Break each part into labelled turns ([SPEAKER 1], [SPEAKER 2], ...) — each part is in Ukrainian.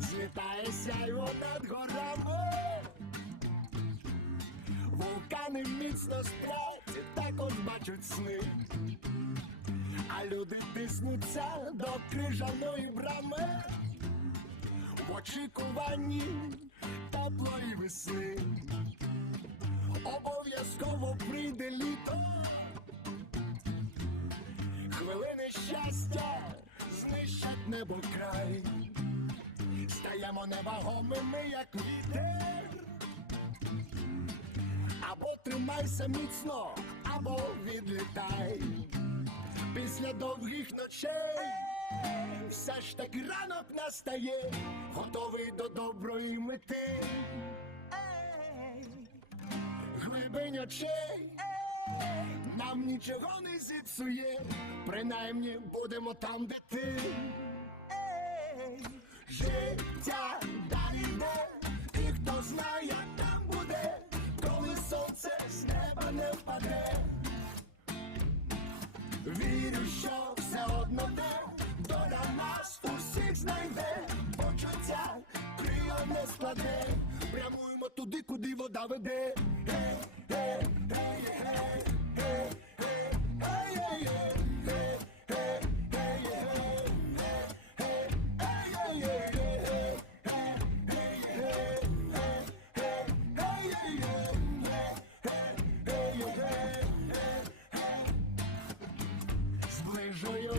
[SPEAKER 1] злітає сяйво над горами. Вулкани міцно сплять, також бачать сни. А люди тиснуться до крижаної брами в очікуванні теплої весни. Обов'язково прийде літо. Хвилини щастя знищать небо край. Стаємо невагомими, як вітер. Або тримайся міцно, або відлітай. Після довгих ночей все ж таки ранок настає, готовий до доброї мети. Глибинь очей нам нічого не зіпсує, принаймні будемо там, де ти. Життя далі йде, і хто знає, як там буде, коли сонце з неба не впаде. Вірю, що все одно те, доля нас усіх знайде, почуття крила не складе, прямуємо туди, куди вода веде. Гей, гей, гей, гей,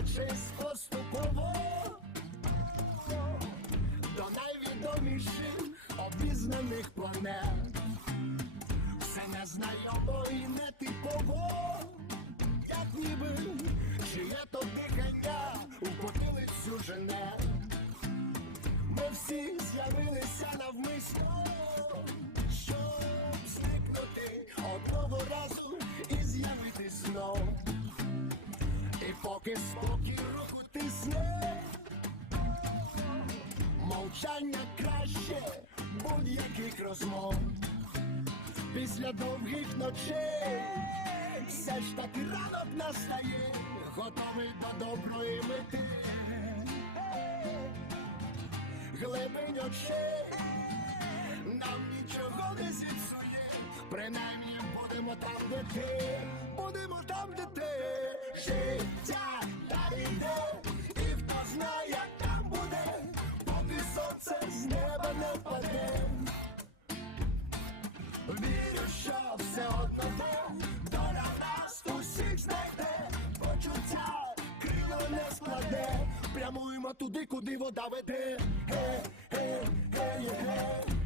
[SPEAKER 1] Зближуючись поступово до найвідоміших обізнаних планет, все незнайомо і нетипово, як ніби чиє то дихання у потилицю жене. Ми всі з'явилися навмисно, поки спокій руху тисне, мовчання краще будь-яких розмов. Після довгих ночей все ж таки ранок настає, готовий до доброї мети. Глибинь очей нам нічого не зіпсує, принаймні будемо там, де ти, будемо там, де ти життя далі йде, і хто знає, як там буде, поки сонце з неба не впаде. Вірю, що все одно те, доля нас усіх знайде, почуття крила не складе, прямуємо туди, куди вода веде. Гей, гей, гей, гей.